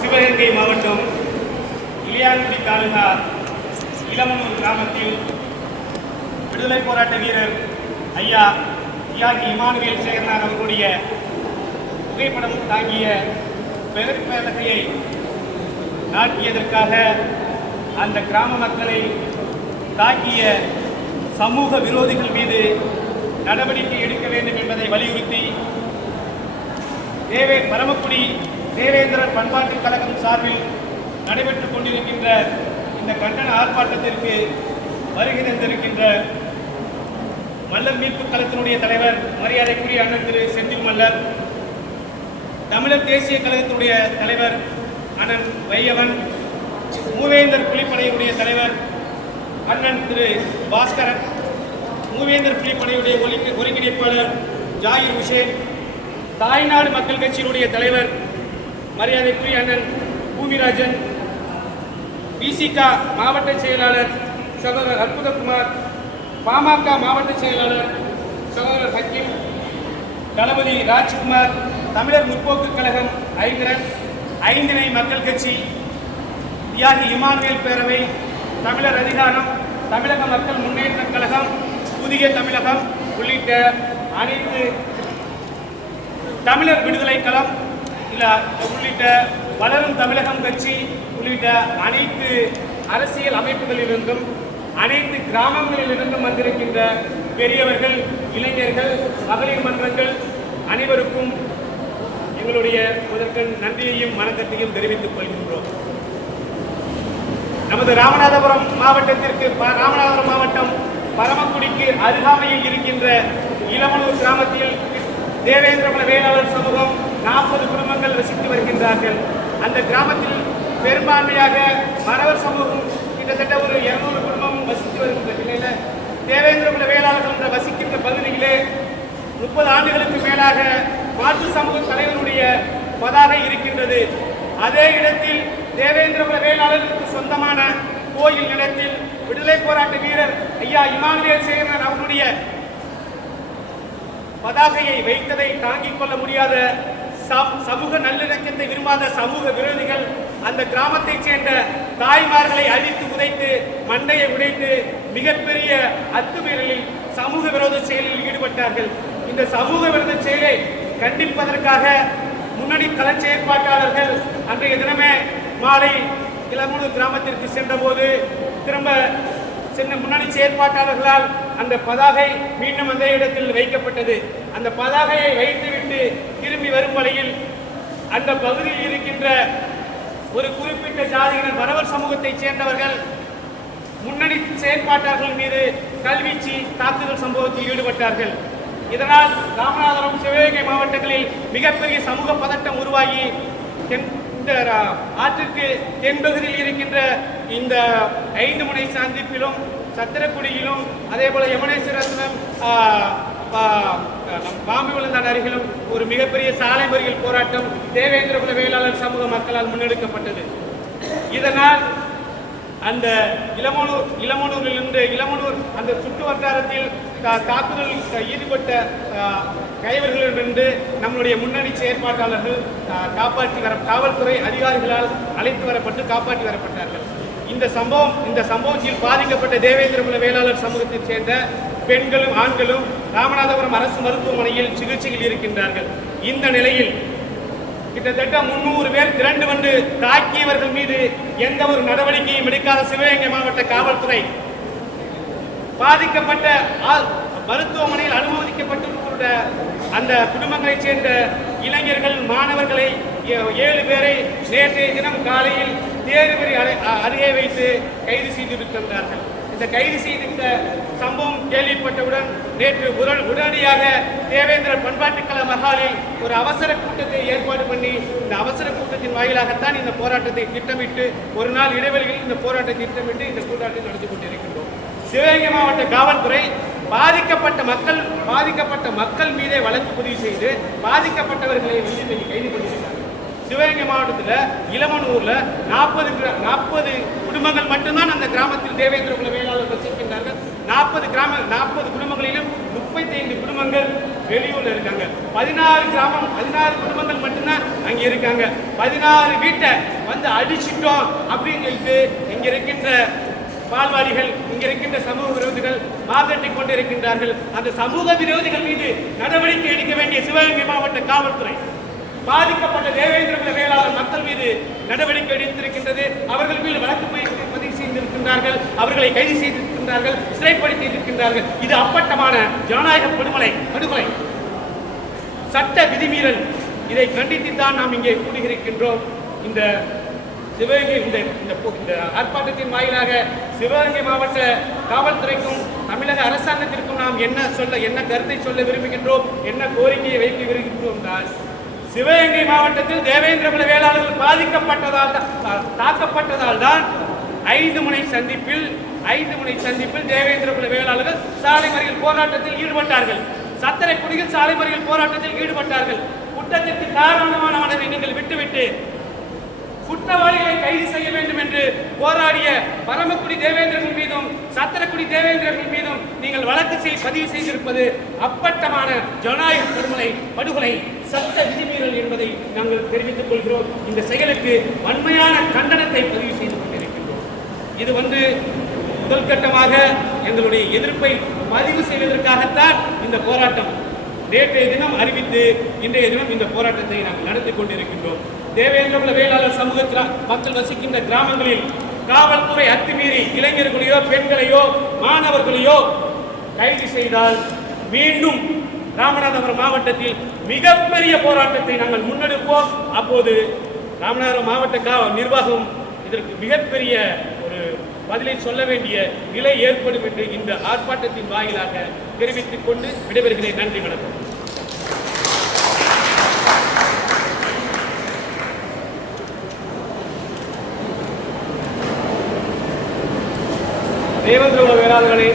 சிவகங்கை மாவட்டம் இளையான்குடி தாலுகா இளமனூர் கிராமத்தில் விடுதலை போராட்ட வீரர் ஐயா தியாகி இமானுவேல் சேகரனார் அவர்களுடைய புகைப்படம் தாங்கிய பெயர் பலகையை நாட்டியதற்காக அந்த கிராம மக்களை தாக்கிய சமூக விரோதிகள் மீது நடவடிக்கை எடுக்க வேண்டும் என்பதை வலியுறுத்தி தேவே பரமக்குடி தேவேந்திரர் பண்பாட்டுக் கழகம் சார்பில் நடைபெற்றுக் கொண்டிருக்கின்ற இந்த கண்டன ஆர்ப்பாட்டத்திற்கு வருகை தந்திருக்கின்ற மல்லர் மீட்பு கழகத்தினுடைய தலைவர் மரியாதைக்குரிய அண்ணன் திரு செந்தில் மல்லர் தமிழர் தேசிய கழகத்தினுடைய தலைவர் அண்ணன் வையவன் மூவேந்தர் புலிப்படையுடைய தலைவர் அண்ணன் திரு பாஸ்கரன் மூவேந்தர் புலிப்படையுடைய ஒருங்கி- ஒருங்கிணைப்பாளர் ஜாகிர் உஷேன் தாய்நாடு மக்கள் கட்சியினுடைய தலைவர் மரியாதைக்குரிய அண்ணன் பூமிராஜன் பிசிக மாவட்ட செயலாளர் சகோதரர் அற்புதகுமார் பாமக மாவட்ட செயலாளர் சகோதரர் ஹக்கீம் தளபதி ராஜ்குமார் தமிழர் முற்போக்கு கழகம் ஐந்திரன் ஐந்திணை மக்கள் கட்சி தியாகி இமானுவேல் பேரவை தமிழர் அதிகாரம் தமிழக மக்கள் முன்னேற்றக் கழகம் புதிய தமிழகம் உள்ளிட்ட அனைத்து தமிழர் விடுதலை களம் உள்ளிட்ட வளரும் தமிழகம் கட்சி உள்ளிட்ட அனைத்து அரசியல் அமைப்புகளிலிருந்தும் அனைத்து கிராமங்களிலிருந்தும் வந்திருக்கின்ற பெரியவர்கள் இளைஞர்கள் மகளிர் மன்றங்கள் அனைவருக்கும் எங்களுடைய முதற்கண் நன்றியையும் வணக்கத்தையும் தெரிவித்துக் கொள்கின்றோம். நமது ராமநாதபுரம் மாவட்டத்திற்கு ப- ராமநாதபுரம் மாவட்டம் பரமக்குடிக்கு அருகாமையில் இருக்கின்ற இளமனூர் கிராமத்தில் தேவேந்திரகுல வேளாளர் சமூகம் நாற்பது குடும்பங்கள் வசித்து வருகின்றார்கள். அந்த கிராமத்தில் பெரும்பான்மையாக மரவர் சமூகம் கிட்டத்தட்ட ஒரு இருநூறு குடும்பம் வசித்து வருகின்ற நிலையில் தேவேந்திரகுல வேளாளர் என்ற வசிக்கின்ற பகுதியிலே முப்பது ஆண்டுகளுக்கு மேலாக மாற்று சமூக தலைவருடைய பதாகை இருக்கின்றது. அதே இடத்தில் தேவேந்திரகுல வேளாளருக்கு சொந்தமான கோயில் நிலத்தில் விடுதலை போராட்ட வீரர் ஐயா இமானுவேல் சேரன் அவர்களுடைய பதாகையை வைத்ததை தாங்கிக் கொள்ள முடியாத சம்- சமூக நல்லிணக்கத்தை விரும்பாத சமூக விரோதிகள் அந்த கிராமத்தைச் சேர்ந்த தாய்மார்களை அழித்து உதைத்து மண்டையை உடைத்து மிகப்பெரிய அத்துமீறலில் சமூக விரோத செயலில் ஈடுபட்டார்கள். இந்த சமூக விரோத செயலை கண்டிப்பதற்காக முன்னணி களச் செயற்பாட்டாளர்கள் அன்றைய தினமே மாலை இளமனூர் கிராமத்திற்கு சென்றபோது திரும்ப சின்ன முன்னணி செயற்பாட்டாளர்களால் அந்த பதாகை மீண்டும் அந்த இடத்தில் வைக்கப்பட்டது. அந்த பதாகையை வைத்துவிட்டு திரும்பி வரும் வழியில் அந்த பகுதியில் இருக்கின்ற ஒரு குறிப்பிட்ட ஜாதியினர் வரவர் சமூகத்தைச் சேர்ந்தவர்கள் முன்னணி செயற்பாட்டாளர்கள் மீது கல்வீச்சு தாக்குதல் சம்பவத்தில் ஈடுபட்டார்கள். இதனால் ராமநாதபுரம் சிவகங்கை மாவட்டங்களில் மிகப்பெரிய சமூக பதட்டம் உருவாகி தென் இந்த ரா- ஆற்றுக்கு தென்பகுதியில் இருக்கின்ற இந்த ஐந்து முனை சந்திப்பிலும் சத்திரக்குடியிலும் அதே போல யமுனேஸ்வரத்திலும் பாம்பு விழுந்தான் அருகிலும் ஒரு மிகப்பெரிய சாலை மறியல் போராட்டம் தேவேந்திரகுல வேளாளர் சமூக மக்களால் முன்னெடுக்கப்பட்டது. இதனால் அந்த இளமனூர் இளமனூரிலிருந்து இளமனூர் அந்த சுற்று வட்டாரத்தில் தா- தாக்குதலில் ஈடுபட்ட கைவர்களிடமிருந்து நம்முடைய முன்னணி செயற்பாட்டாளர்கள் காப்பாற்றி வர காவல்துறை அதிகாரிகளால் அழைத்து வரப்பட்டு காப்பாற்றி வரப்பட்டார்கள். இந்த சம்பவம் இந்த சம்பவத்தில் பாதிக்கப்பட்ட தேவேந்திரகுல வேளாளர் சமூகத்தைச் சேர்ந்த பெண்களும் ஆண்களும் ராமநாதபுரம் அரசு மருத்துவமனையில் சிகிச்சையில் இருக்கின்றார்கள். இந்த நிலையில் கிட்டத்தட்ட முன்னூறு பேர் திரண்டு வந்து தாக்கியவர்கள் மீது எந்த ஒரு நடவடிக்கையும் எடுக்காத சிவகங்கை மாவட்ட காவல்துறை பாதிக்கப்பட்ட மருத்துவமனையில் அனுமதிக்கப்பட்டிருக்கிற அந்த குடும்பங்களைச் சேர்ந்த இளைஞர்கள் மாணவர்களை ஏ- ஏழு பேரை நேற்றைய தினம் காலையில் தேர்வரி அருகே வைத்து கைது செய்திருக்கின்றார்கள் இந்த கைது செய்திருந்த சம்பவம் கேள்விப்பட்டவுடன் நேற்று உடல் உடனடியாக தேவேந்திர பண்பாட்டுக் கழக மகாலில் ஒரு அவசர கூட்டத்தை ஏற்பாடு பண்ணி இந்த அவசர கூட்டத்தின் வாயிலாகத்தான் இந்த போராட்டத்தை திட்டமிட்டு ஒரு நாள் இடைவெளியில் இந்த போராட்டத்தை திட்டமிட்டு இந்த கூட்டாட்டத்தை நடத்தி கொண்டிருக்கின்றோம். சிவகங்கை மாவட்ட காவல்துறை பாதிக்கப்பட்ட மக்கள் பாதிக்கப்பட்ட மக்கள் மீதே வழக்கு பதிவு செய்து பாதிக்கப்பட்டவர்களை வந்து இன்னைக்கு கைது பண்ணியிருக்காங்க. சிவகங்கை மாவட்டத்தில் இளமனூரில் நாற்பது நாற்பது குடும்பங்கள் மட்டும்தான் அந்த கிராமத்தில் தேவேந்திர குல வேளாளர் வசிக்கின்றார்கள். நாற்பது கிராம நாற்பது குடும்பங்களிலும் முப்பத்தைந்து குடும்பங்கள் வெளியூரில் இருக்காங்க. பதினாறு கிராமம் பதினாறு குடும்பங்கள் மட்டும்தான் அங்கே இருக்காங்க. பதினாறு வீட்டை வந்து அடிச்சிட்டோம் அப்படின்னு சொல்லிட்டு இங்கே இருக்கின்ற பால்வாடிகள் இங்க இருக்கின்ற சமூக விரோதிகள் மாதட்டி கொண்டு இருக்கின்றார்கள் அந்த சமூக விரோதிகள் மீது நடவடிக்கை எடுக்க வேண்டிய சிவகங்கை மாவட்ட காவல்துறை பாதிக்கப்பட்ட தேவேந்திர வேளாளர் மக்கள் மீது நடவடிக்கை எடுத்திருக்கின்றது. அவர்கள் மீது வழக்கு பதிவு செய்திருக்கின்றார்கள். அவர்களை கைது செய்திருக்கின்றார்கள். சிறைப்படுத்தி இருக்கின்றார்கள். இது அப்பட்டமான ஜனநாயக படுகொலை படுகொலை. சட்ட விதிமீறல். இதை கண்டித்து தான் நாம் இங்கே கூடியிருக்கின்றோம் இந்த சிவகங்கை இந்த இந்த இந்த ஆர்ப்பாட்டத்தின் வாயிலாக சிவகங்கை மாவட்ட காவல்துறைக்கும் தமிழக அரசாங்கத்திற்கும் நாம் என்ன சொல்ல என்ன கருத்தை சொல்ல விரும்புகின்றோம்? என்ன கோரிக்கையை வைக்க விரும்புகின்றோம் தான் சிவகங்கை மாவட்டத்தில் தேவேந்திரகுல வேளாளர்கள் பாதிக்கப்பட்டதால் தான் தாக்கப்பட்டதால் தான் ஐந்து முனை சந்திப்பில் ஐந்து முனை சந்திப்பில் தேவேந்திரகுல வேளாளர்கள் சாலை மறியல் போராட்டத்தில் ஈடுபட்டார்கள். சத்திரக்குடியில் சாலை மறியல் போராட்டத்தில் ஈடுபட்டார்கள். குற்றத்திற்கு காரணமானவனை நீங்கள் விட்டுவிட்டு குற்றவாளிகளை கைது செய்ய வேண்டும் என்று போராடிய பரமக்குடி தேவேந்திரர்கள் மீதும் சத்திரக்குடி தேவேந்திரர்கள் மீதும் நீங்கள் வழக்கு செய் பதிவு செய்திருப்பது அப்பட்டமான ஜனநாயக படுகொலை படுகொலை சட்ட விதிமீறல் என்பதை நாங்கள் தெரிவித்துக் கொள்கிறோம். இந்த செயலுக்கு வன்மையான கண்டனத்தை பதிவு செய்து கொண்டிருக்கின்றோம். இது வந்து முதல் கட்டமாக எங்களுடைய எதிர்ப்பை பதிவு செய்வதற்காகத்தான் இந்த போராட்டம் நேற்றைய தினம் அறிவித்து இன்றைய தினம் இந்த போராட்டத்தை நாங்கள் நடத்தி கொண்டிருக்கின்றோம். தேவேந்திர வேளாளர் சமூக மக்கள் வசிக்கின்ற கிராமங்களில் காவல்துறை அத்துமீறி இளைஞர்களையோ பெண்களையோ மாணவர்களையோ கைது செய்தால் மீண்டும் ராமநாதபுரம் மாவட்டத்தில் மிகப்பெரிய போராட்டத்தை நாங்கள் முன்னெடுப்போம். அப்போது ராமநாதபுரம் மாவட்ட கா நிர்வாகம் இதற்கு மிகப்பெரிய ஒரு பதிலை சொல்ல வேண்டிய நிலை ஏற்படும் என்று இந்த ஆர்ப்பாட்டத்தின் வாயிலாக தெரிவித்துக் கொண்டு விடைபெறுகிறேன். நன்றி வணக்கம். தேவேந்திர வேளாளர்களே